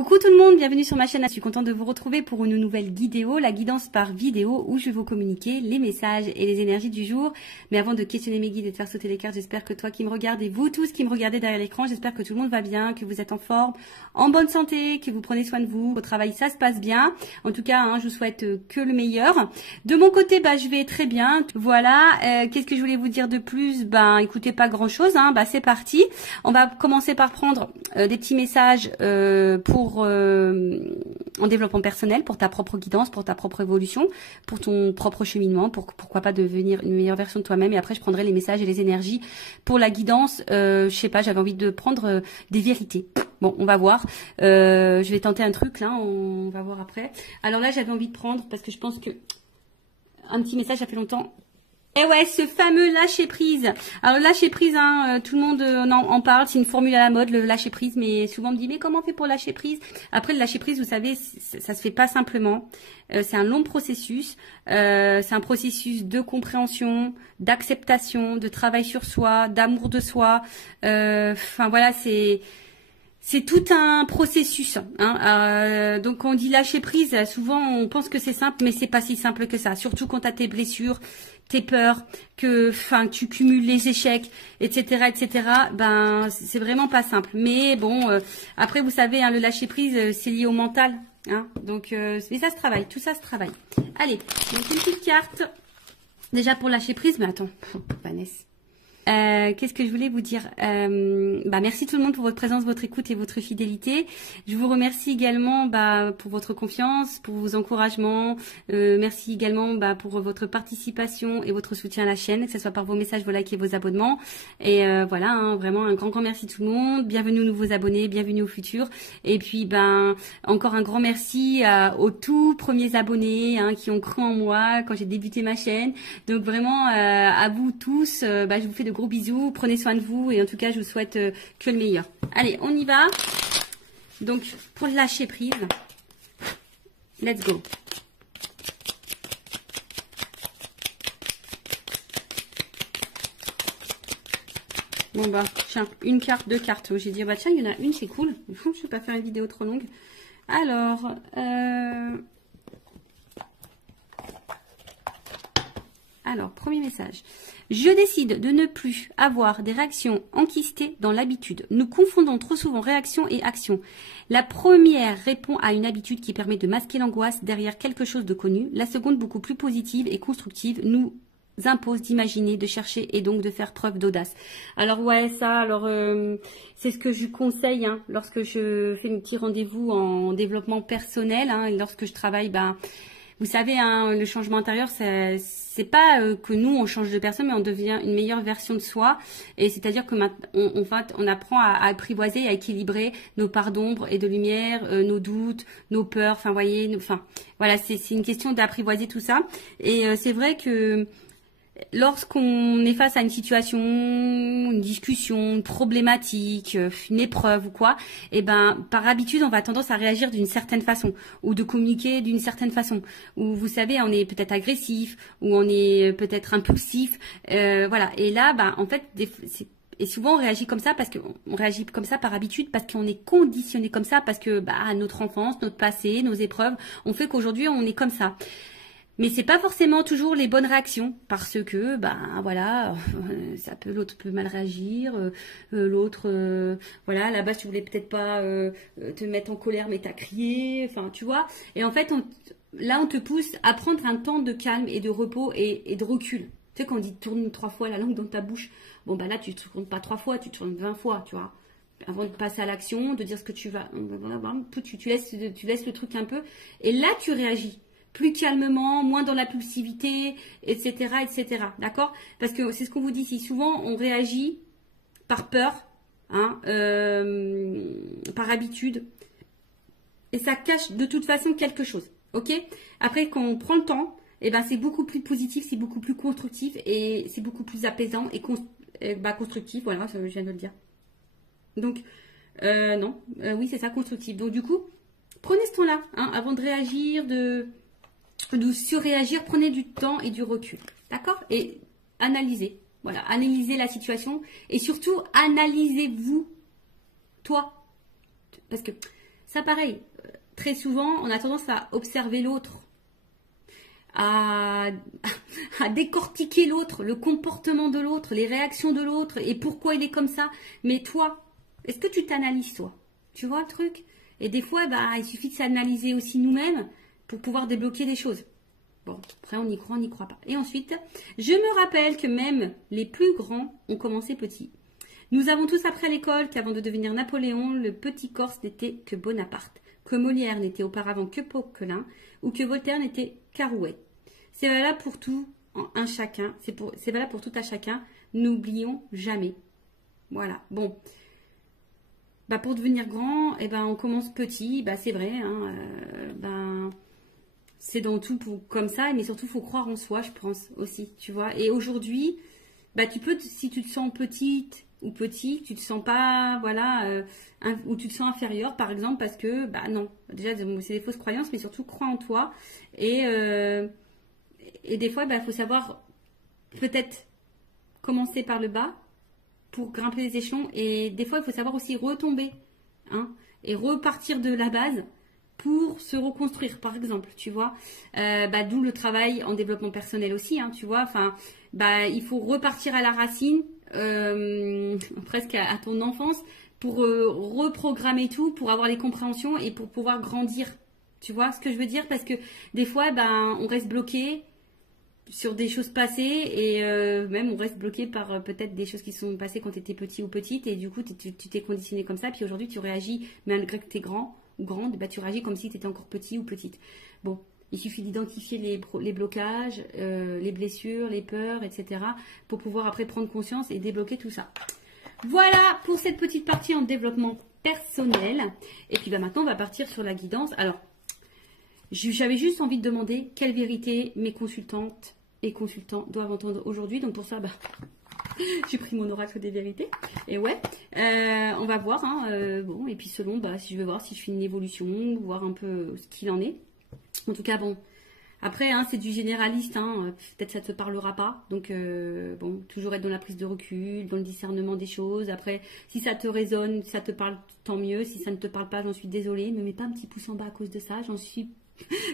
Coucou tout le monde, bienvenue sur ma chaîne. Je suis contente de vous retrouver pour une nouvelle vidéo, la guidance par vidéo où je vais vous communiquer les messages et les énergies du jour. Mais avant de questionner mes guides et de faire sauter les cartes, j'espère que toi qui me regardes et vous tous qui me regardez derrière l'écran, j'espère que tout le monde va bien, que vous êtes en forme, en bonne santé, que vous prenez soin de vous, au travail ça se passe bien. En tout cas, je vous souhaite que le meilleur. De mon côté, je vais très bien. Voilà, qu'est-ce que je voulais vous dire de plus? Écoutez, pas grand chose, c'est parti. On va commencer par prendre des petits messages en développement personnel, pour ta propre guidance, pour ta propre évolution, pour ton propre cheminement, pourquoi pas devenir une meilleure version de toi-même. Et après, je prendrai les messages et les énergies pour la guidance. Je sais pas, j'avais envie de prendre des vérités. Bon, on va voir. Je vais tenter un truc là, on va voir après. Alors là, j'avais envie de prendre parce que je pense que un petit message, ça fait longtemps. Et ouais, ce fameux lâcher prise. Alors lâcher prise, tout le monde en parle, c'est une formule à la mode, le lâcher prise, mais souvent on me dit mais comment on fait pour lâcher prise? Après le lâcher prise, vous savez, ça se fait pas simplement. C'est un long processus. C'est un processus de compréhension, d'acceptation, de travail sur soi, d'amour de soi. Voilà, c'est tout un processus. Donc quand on dit lâcher prise, souvent on pense que c'est simple, mais c'est pas si simple que ça. Surtout quand tu as tes blessures, tes peurs, que tu cumules les échecs, etc., etc. C'est vraiment pas simple. Mais bon, après vous savez, le lâcher prise, c'est lié au mental. Donc mais ça se travaille, tout ça se travaille. Allez, donc une petite carte. Déjà pour lâcher prise, mais attends, Vanessa. Qu'est-ce que je voulais vous dire? Merci tout le monde pour votre présence, votre écoute et votre fidélité. Je vous remercie également pour votre confiance, pour vos encouragements. Merci également pour votre participation et votre soutien à la chaîne, que ce soit par vos messages, vos likes et vos abonnements. Et voilà, vraiment un grand merci tout le monde. Bienvenue aux nouveaux abonnés, bienvenue aux futurs. Et puis encore un grand merci aux tout premiers abonnés qui ont cru en moi quand j'ai débuté ma chaîne. Donc vraiment à vous tous, je vous fais de gros bisous, prenez soin de vous et en tout cas je vous souhaite que le meilleur. Allez, on y va. Donc pour lâcher prise, let's go. Bon tiens, une carte, deux cartes. J'ai dit tiens, il y en a une, c'est cool. Je ne vais pas faire une vidéo trop longue. Alors, premier message. Je décide de ne plus avoir des réactions enquistées dans l'habitude. Nous confondons trop souvent réaction et action. La première répond à une habitude qui permet de masquer l'angoisse derrière quelque chose de connu. La seconde, beaucoup plus positive et constructive, nous impose d'imaginer, de chercher et donc de faire preuve d'audace. Alors ouais, c'est ce que je conseille lorsque je fais mes petits rendez-vous en développement personnel et lorsque je travaille, vous savez, le changement intérieur, c'est pas que nous on change de personne, mais on devient une meilleure version de soi. Et c'est-à-dire que on apprend à apprivoiser, à équilibrer nos parts d'ombre et de lumière, nos doutes, nos peurs. Voilà, c'est une question d'apprivoiser tout ça. Et c'est vrai que lorsqu'on est face à une situation, une discussion, une problématique, une épreuve ou quoi, par habitude, on va tendance à réagir d'une certaine façon ou de communiquer d'une certaine façon. Ou vous savez, on est peut-être agressif ou on est peut-être impulsif. Voilà. Et là, en fait, et souvent on réagit comme ça parce qu'on réagit comme ça par habitude, parce qu'on est conditionné comme ça, parce que notre enfance, notre passé, nos épreuves ont fait qu'aujourd'hui on est comme ça. Mais c'est pas forcément toujours les bonnes réactions parce que voilà, l'autre peut mal réagir, l'autre voilà, là-bas tu voulais peut-être pas te mettre en colère mais t'as crié, tu vois. Et en fait on te pousse à prendre un temps de calme et de repos et de recul. Tu sais quand on dit tourne 3 fois la langue dans ta bouche, là tu tournes pas 3 fois, tu tournes 20 fois, tu vois. Avant de passer à l'action, de dire ce que tu vas, tu laisses le truc un peu et là tu réagis. Plus calmement, moins dans l'impulsivité, etc., etc. D'accord? Parce que c'est ce qu'on vous dit ici. Souvent, on réagit par peur, par habitude, et ça cache de toute façon quelque chose. Ok? Après, quand on prend le temps, c'est beaucoup plus positif, c'est beaucoup plus constructif et c'est beaucoup plus apaisant et constructif. Voilà, je viens de le dire. Donc, oui, c'est ça, constructif. Donc, du coup, prenez ce temps-là, avant de réagir, de surréagir, prenez du temps et du recul, d'accord? Et analysez, voilà, analysez la situation et surtout analysez-vous, toi, parce que Ça, pareil, très souvent, on a tendance à observer l'autre, à décortiquer l'autre, le comportement de l'autre, les réactions de l'autre et pourquoi il est comme ça. Mais toi, est-ce que tu t'analyses, toi? Tu vois le truc? Et des fois, bah, il suffit de s'analyser aussi nous-mêmes pour pouvoir débloquer des choses. Bon, après, on y croit, on n'y croit pas. Et ensuite, je me rappelle que même les plus grands ont commencé petits. Nous avons tous appris à l'école qu'avant de devenir Napoléon, le petit Corse n'était que Bonaparte, que Molière n'était auparavant que Poquelin, ou que Voltaire n'était qu'Arouet. C'est valable pour tout un chacun, c'est valable pour tout à chacun, n'oublions jamais. Voilà, bon. Bah pour devenir grand, eh ben on commence petit, bah c'est vrai, hein, ben c'est dans tout comme ça, mais surtout il faut croire en soi, je pense aussi, tu vois. Et aujourd'hui, bah tu peux, si tu te sens petite ou petit, tu te sens pas, voilà, ou tu te sens inférieur, par exemple, parce que, bah non, déjà c'est des fausses croyances, mais surtout crois en toi. Et des fois, bah faut savoir peut-être commencer par le bas pour grimper les échelons. Et des fois, il faut savoir aussi retomber, hein, et repartir de la base pour se reconstruire, par exemple, tu vois. Bah, d'où le travail en développement personnel aussi, hein, tu vois. Enfin, bah, il faut repartir à la racine, presque à ton enfance, pour reprogrammer tout, pour avoir les compréhensions et pour pouvoir grandir. Tu vois ce que je veux dire? Parce que des fois, ben, on reste bloqué sur des choses passées et même on reste bloqué par peut-être des choses qui sont passées quand tu étais petit ou petite et du coup tu t'es conditionné comme ça, puis aujourd'hui tu réagis, malgré que tu es grand ou grande, bah, tu réagis comme si tu étais encore petit ou petite. Bon, il suffit d'identifier les blocages, les blessures, les peurs, etc. pour pouvoir après prendre conscience et débloquer tout ça. Voilà pour cette petite partie en développement personnel. Et puis bah, maintenant on va partir sur la guidance. Alors, j'avais juste envie de demander quelle vérité mes consultantes et consultants doivent entendre aujourd'hui. Donc pour ça, bah, j'ai pris mon oracle des vérités. Et ouais, on va voir. Hein, bon, et puis selon, bah, si je veux voir si je fais une évolution, voir un peu ce qu'il en est. En tout cas, bon. Après, hein, c'est du généraliste. Hein, peut-être ça te parlera pas. Donc, bon, toujours être dans la prise de recul, dans le discernement des choses. Après, si ça te résonne, si ça te parle, tant mieux. Si ça ne te parle pas, j'en suis désolée. Ne mets pas un petit pouce en bas à cause de ça. J'en suis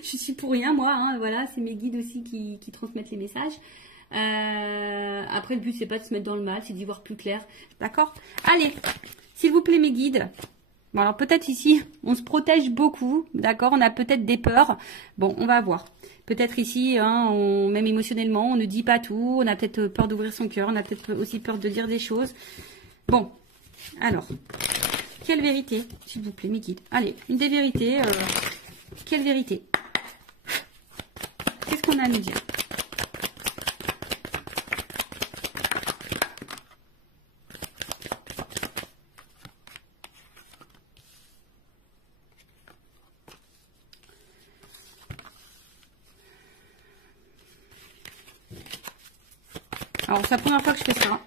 je suis pour rien, moi, hein, voilà, c'est mes guides aussi qui transmettent les messages. Après, le but, c'est pas de se mettre dans le mal, c'est d'y voir plus clair. D'accord? Allez, s'il vous plaît, mes guides. Bon, alors peut-être ici, on se protège beaucoup, d'accord? On a peut-être des peurs. Bon, on va voir. Peut-être ici, hein, même émotionnellement, on ne dit pas tout. On a peut-être peur d'ouvrir son cœur. On a peut-être aussi peur de dire des choses. Bon, alors, quelle vérité, s'il vous plaît, mes guides? Allez, une des vérités... Quelle vérité? Qu'est-ce qu'on a à nous dire? Alors, c'est la première fois que je fais ça.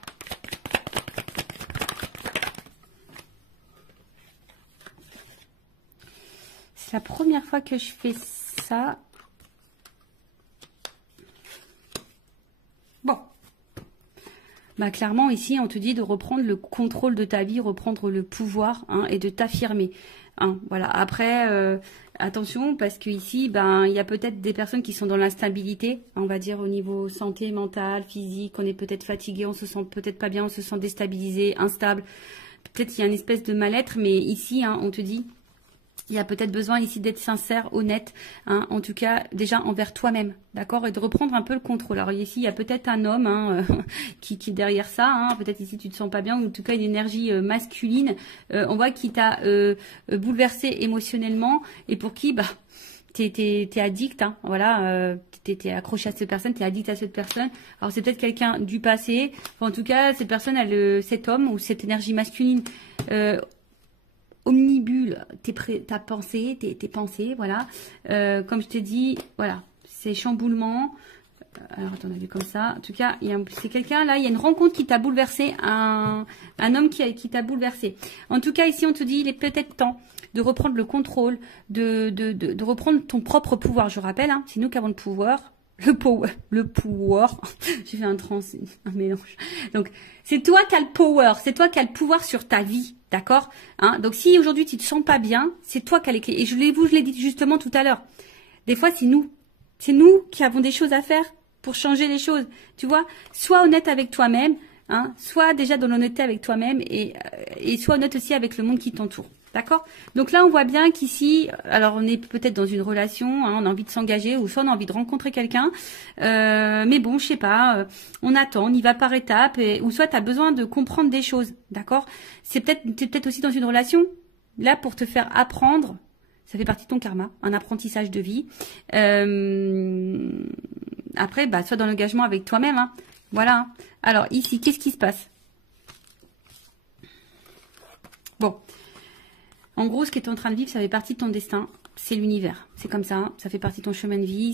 C'est la première fois que je fais ça. Bon. Bah, clairement, ici, on te dit de reprendre le contrôle de ta vie, reprendre le pouvoir, hein, et de t'affirmer. Hein, voilà. Après, attention, parce que ici, ben, il y a peut-être des personnes qui sont dans l'instabilité, on va dire au niveau santé, mentale, physique. On est peut-être fatigué, on se sent peut-être pas bien, on se sent déstabilisé, instable. Peut-être qu'il y a une espèce de mal-être, mais ici, hein, on te dit... Il y a peut-être besoin ici d'être sincère, honnête, hein, en tout cas déjà envers toi-même, d'accord, et de reprendre un peu le contrôle. Alors ici, il y a peut-être un homme, hein, qui est derrière ça, hein, peut-être ici tu te sens pas bien, ou en tout cas une énergie masculine, on voit qui t'a bouleversé émotionnellement, et pour qui, bah, t'es addict, hein, voilà, t'es accroché à cette personne, t'es addict à cette personne. Alors c'est peut-être quelqu'un du passé, enfin, en tout cas cette personne, cet homme ou cette énergie masculine, omnibule ta pensée, tes pensées, voilà. Comme je t'ai dit, voilà, c'est chamboulement. Alors, attends, on a vu comme ça. En tout cas, c'est quelqu'un, là, il y a une rencontre qui t'a bouleversé, un homme qui t'a bouleversé. En tout cas, ici, on te dit, il est peut-être temps de reprendre le contrôle, de reprendre ton propre pouvoir. Je rappelle, hein, c'est nous qui avons le pouvoir. le power, j'ai fait un mélange. Donc, c'est toi qui as le power, c'est toi qui as le pouvoir sur ta vie, d'accord, hein? Donc, si aujourd'hui tu te sens pas bien, c'est toi qui as les clés. Et je l'ai dit justement tout à l'heure. Des fois, c'est nous qui avons des choses à faire pour changer les choses. Tu vois, sois honnête avec toi-même, hein, sois déjà dans l'honnêteté avec toi-même et sois honnête aussi avec le monde qui t'entoure. D'accord? Donc là, on voit bien qu'ici, alors on est peut-être dans une relation, hein, on a envie de s'engager ou soit on a envie de rencontrer quelqu'un. Mais bon, je sais pas, on attend, on y va par étapes ou soit tu as besoin de comprendre des choses. D'accord? T'es peut-être aussi dans une relation là pour te faire apprendre. Ça fait partie de ton karma, un apprentissage de vie. Après, bah, sois dans l'engagement avec toi-même. Hein. Voilà. Alors ici, qu'est-ce qui se passe? Bon. En gros, ce que tu es en train de vivre, ça fait partie de ton destin. C'est l'univers. C'est comme ça. Ça fait partie de ton chemin de vie.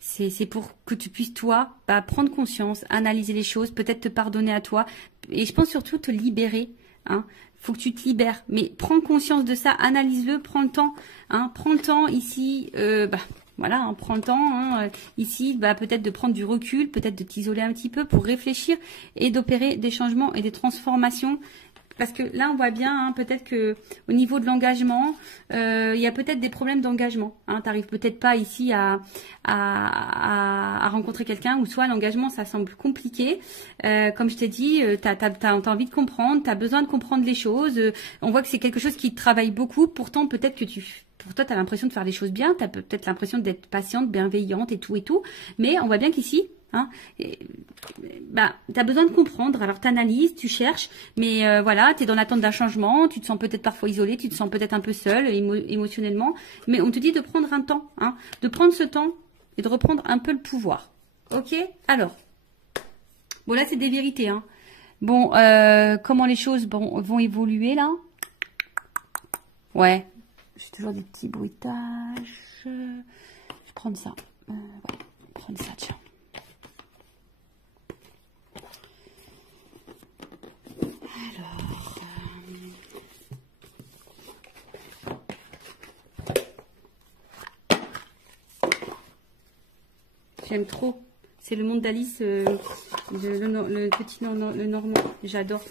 C'est pour que tu puisses, toi, bah, prendre conscience, analyser les choses, peut-être te pardonner à toi. Et je pense surtout te libérer. Hein. Faut que tu te libères. Mais prends conscience de ça. Analyse-le. Prends le temps. Hein. Prends le temps ici. Voilà, hein, prends le temps. Hein, ici, bah, peut-être de prendre du recul, peut-être de t'isoler un petit peu pour réfléchir et d'opérer des changements et des transformations. Parce que là, on voit bien, hein, peut-être que au niveau de l'engagement, il y a peut-être des problèmes d'engagement. Hein, tu n'arrives peut-être pas ici à rencontrer quelqu'un, ou soit l'engagement, ça semble compliqué. Comme je t'ai dit, tu as envie de comprendre, tu as besoin de comprendre les choses. On voit que c'est quelque chose qui te travaille beaucoup. Pourtant, peut-être que pour toi, tu as l'impression de faire les choses bien. Tu as peut-être l'impression d'être patiente, bienveillante et tout. Mais on voit bien qu'ici, hein, bah, tu as besoin de comprendre, alors tu analyses, tu cherches, mais voilà, tu es dans l'attente d'un changement, tu te sens peut-être parfois isolé, tu te sens peut-être un peu seul émotionnellement, mais on te dit de prendre un temps, hein, de prendre ce temps et de reprendre un peu le pouvoir. Ok? Alors, bon là c'est des vérités, hein. Bon, comment les choses vont évoluer là? Ouais, j'ai toujours des petits bruitages. Je vais prendre ça. Ouais, prendre ça, tiens. J'aime trop. C'est le monde d'Alice, le petit le normand. J'adore.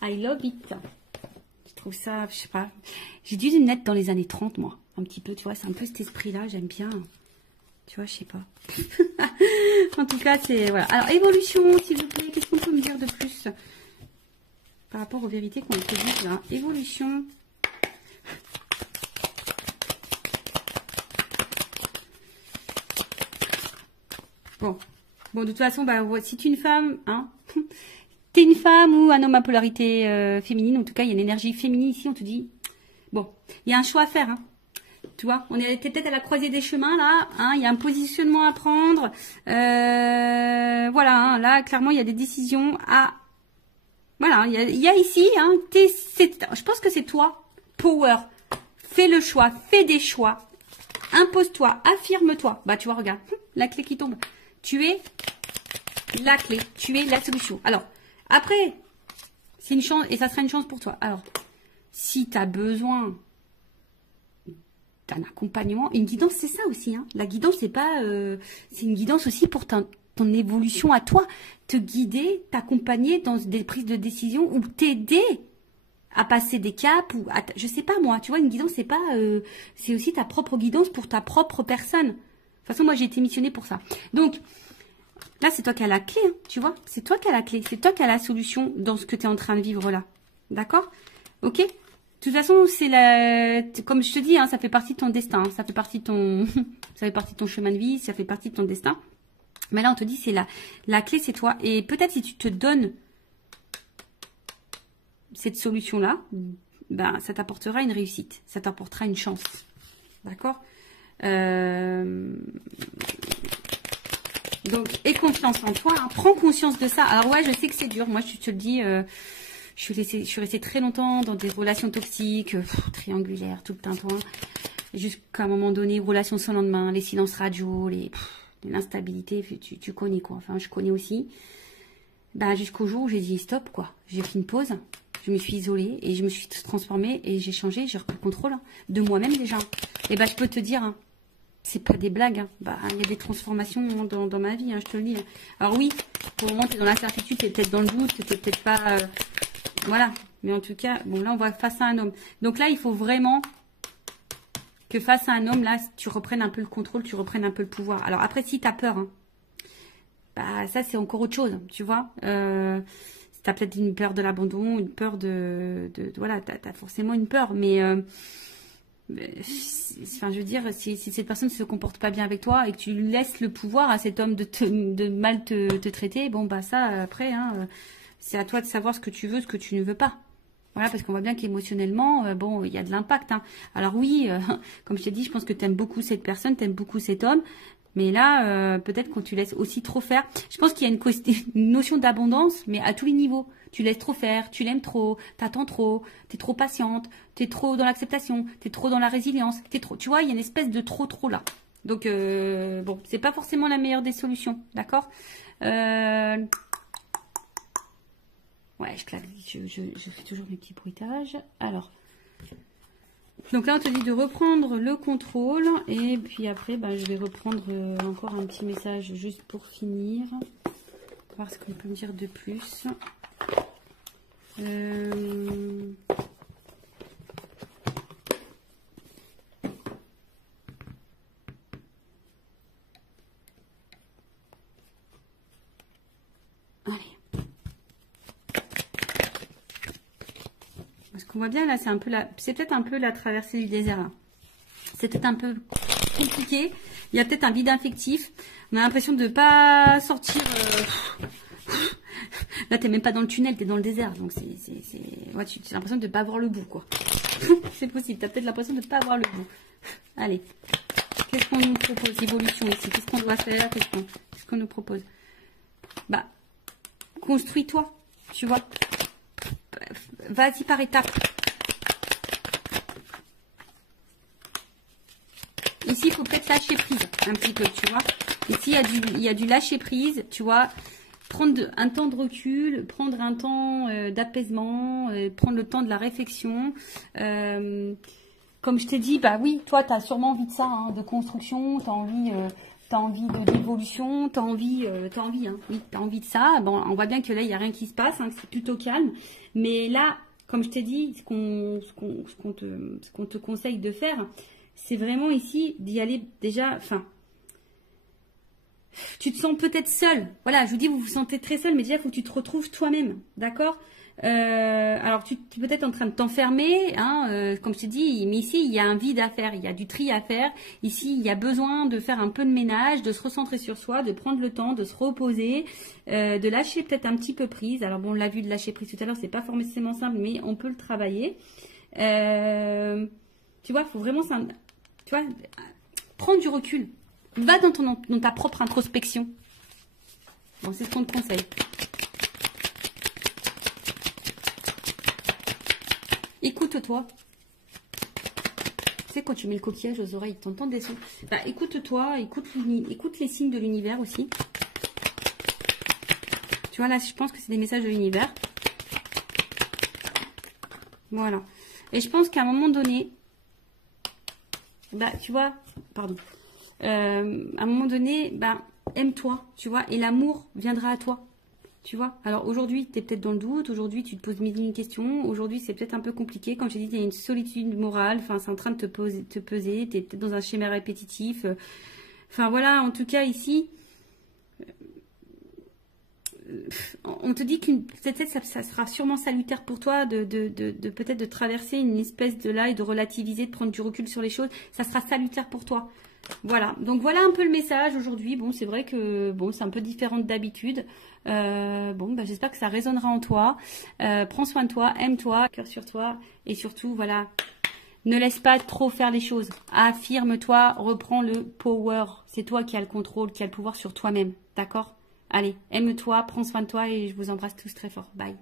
I love it. Je trouve ça, je sais pas. J'ai dû naître dans les années 30, moi. Un petit peu, tu vois. C'est un peu cet esprit-là. J'aime bien. Tu vois, je sais pas. En tout cas, c'est... Voilà. Alors, évolution, s'il vous plaît. Qu'est-ce qu'on peut me dire de plus par rapport aux vérités qu'on te dit là? Évolution. Bon, de toute façon, bah, si tu es une femme, hein, t'es une femme ou un homme à polarité féminine, en tout cas, il y a une énergie féminine ici, on te dit, bon, il y a un choix à faire, hein. Tu vois, on est peut-être à la croisée des chemins, là, hein, il y a un positionnement à prendre, voilà, hein, là, clairement, il y a des décisions à, voilà, il y a ici, hein, je pense que c'est toi, power, fais le choix, fais des choix, impose-toi, affirme-toi, bah, tu vois, regarde, la clé qui tombe. Tu es la clé, tu es la solution. Alors, après, c'est une chance, et ça sera une chance pour toi. Alors, si tu as besoin d'un accompagnement, une guidance, c'est ça aussi. Hein. La guidance, c'est pas, c'est une guidance aussi pour ton évolution à toi. Te guider, t'accompagner dans des prises de décision ou t'aider à passer des caps ou je sais pas moi. Tu vois, une guidance, c'est pas, c'est aussi ta propre guidance pour ta propre personne. De toute façon, moi, j'ai été missionnée pour ça. Donc, là, c'est toi qui as la clé, hein, tu vois. C'est toi qui as la clé. C'est toi qui as la solution dans ce que tu es en train de vivre là. D'accord? Ok? De toute façon, c'est comme je te dis, hein, ça fait partie de ton destin. Hein, ça fait partie de ton... ça fait partie de ton chemin de vie. Ça fait partie de ton destin. Mais là, on te dit, c'est la clé, c'est toi. Et peut-être si tu te donnes cette solution-là, ben, ça t'apportera une réussite. Ça t'apportera une chance. D'accord? Donc, aie confiance en toi, hein. Prends conscience de ça. Alors ouais, je sais que c'est dur. Moi, je te le dis, je suis restée très longtemps dans des relations toxiques, triangulaires, tout le tintouin. Jusqu'à un moment donné, relations sans lendemain, les silences radio, l'instabilité, tu connais quoi. Enfin, je connais aussi. Ben, jusqu'au jour où j'ai dit stop, quoi. J'ai fait une pause. Je me suis isolée et je me suis transformée et j'ai changé, j'ai repris le contrôle, hein, de moi-même déjà. Et ben, je peux te dire, hein, c'est pas des blagues. Hein. Bah, il y a des transformations dans ma vie, hein, je te le dis. Alors oui, pour le moment, tu es dans l'incertitude, tu es peut-être dans le doute, tu n'es peut-être pas... voilà. Mais en tout cas, bon, là, on va face à un homme. Donc là, il faut vraiment que face à un homme, là, tu reprennes un peu le contrôle, tu reprennes un peu le pouvoir. Alors après, si tu as peur, hein, bah ça, c'est encore autre chose, tu vois. Tu as peut-être une peur de l'abandon, une peur voilà, tu as forcément une peur, mais... enfin, je veux dire, si cette personne ne se comporte pas bien avec toi et que tu lui laisses le pouvoir à cet homme de mal te traiter, bon, bah ça, après, hein, c'est à toi de savoir ce que tu veux, ce que tu ne veux pas. Voilà, parce qu'on voit bien qu'émotionnellement, bon, il y a de l'impact. Hein. Alors oui, comme je t'ai dit, je pense que tu aimes beaucoup cette personne, tu aimes beaucoup cet homme. Mais là, peut-être qu'on tu laisses aussi trop faire. Je pense qu'il y a une notion d'abondance, mais à tous les niveaux. Tu laisses trop faire, tu l'aimes trop, t'attends trop, t'es trop patiente, t'es trop dans l'acceptation, t'es trop dans la résilience, t'es trop. Tu vois, il y a une espèce de trop là. Donc bon, c'est pas forcément la meilleure des solutions, d'accord. Ouais, je fais toujours mes petits bruitages. Alors. Donc là, on te dit de reprendre le contrôle. Et puis après, bah, je vais reprendre encore un petit message juste pour finir. Voir ce qu'on peut me dire de plus. Allez. Parce qu'on voit bien là, c'est peut-être un peu la traversée du désert. Là. C'est peut-être un peu compliqué. Il y a peut-être un vide affectif. On a l'impression de ne pas sortir. Là, t'es même pas dans le tunnel, t'es dans le désert. Donc ouais, tu as l'impression de ne pas avoir le bout, quoi. C'est possible. T'as peut-être l'impression de ne pas avoir le bout. Allez. Qu'est-ce qu'on nous propose? Évolution ici. Qu'est-ce qu'on doit faire? Qu'est-ce qu'on nous propose? Bah, construis-toi. Tu vois. Vas-y par étapes. Ici, il faut peut-être lâcher prise un petit peu, tu vois. Ici, il y a du lâcher prise, tu vois. Prendre un temps de recul, prendre un temps d'apaisement, prendre le temps de la réflexion. Comme je t'ai dit, bah oui, toi, tu as sûrement envie de ça, hein, de construction, tu as envie d'évolution, tu as envie, hein, oui, tu as envie de ça. Bon, on voit bien que là, il n'y a rien qui se passe, hein, que c'est plutôt calme. Mais là, comme je t'ai dit, ce qu'on te conseille de faire, c'est vraiment ici d'y aller déjà, enfin, tu te sens peut-être seul. Voilà, je vous dis, vous vous sentez très seul, mais déjà, il faut que tu te retrouves toi-même, d'accord? Alors, tu es peut-être en train de t'enfermer, hein, comme je t'ai dit, mais ici, il y a un vide à faire, il y a du tri à faire. Ici, il y a besoin de faire un peu de ménage, de se recentrer sur soi, de prendre le temps, de se reposer, de lâcher peut-être un petit peu prise. Alors, bon, on l'a vu de lâcher prise tout à l'heure, c'est pas forcément simple, mais on peut le travailler. Tu vois, il faut vraiment, tu vois, prendre du recul. Va dans ta propre introspection. Bon, c'est ce qu'on te conseille. Écoute-toi. Tu sais, quand tu mets le coquillage aux oreilles, tu entends des sons. Bah, écoute-toi, écoute les signes de l'univers aussi. Tu vois, là, je pense que c'est des messages de l'univers. Voilà. Et je pense qu'à un moment donné, bah, tu vois, pardon. À un moment donné, bah, aime-toi, tu vois, et l'amour viendra à toi. Tu vois, alors aujourd'hui, tu es peut-être dans le doute, aujourd'hui, tu te poses mille et une questions, aujourd'hui, c'est peut-être un peu compliqué. Comme j'ai dit, il y a une solitude morale, enfin, c'est en train de te peser, tu es peut-être dans un schéma répétitif. Enfin, voilà, en tout cas, ici, on te dit que peut-être ça sera sûrement salutaire pour toi de peut-être de traverser une espèce de là et de relativiser, de prendre du recul sur les choses. Ça sera salutaire pour toi. Voilà, donc voilà un peu le message aujourd'hui. Bon, c'est vrai que bon, c'est un peu différent d'habitude. Bon, bah, j'espère que ça résonnera en toi. Prends soin de toi, aime-toi, cœur sur toi. Et surtout, voilà, ne laisse pas trop faire les choses. Affirme-toi, reprends le power. C'est toi qui as le contrôle, qui as le pouvoir sur toi-même. D'accord? Allez, aime-toi, prends soin de toi et je vous embrasse tous très fort. Bye.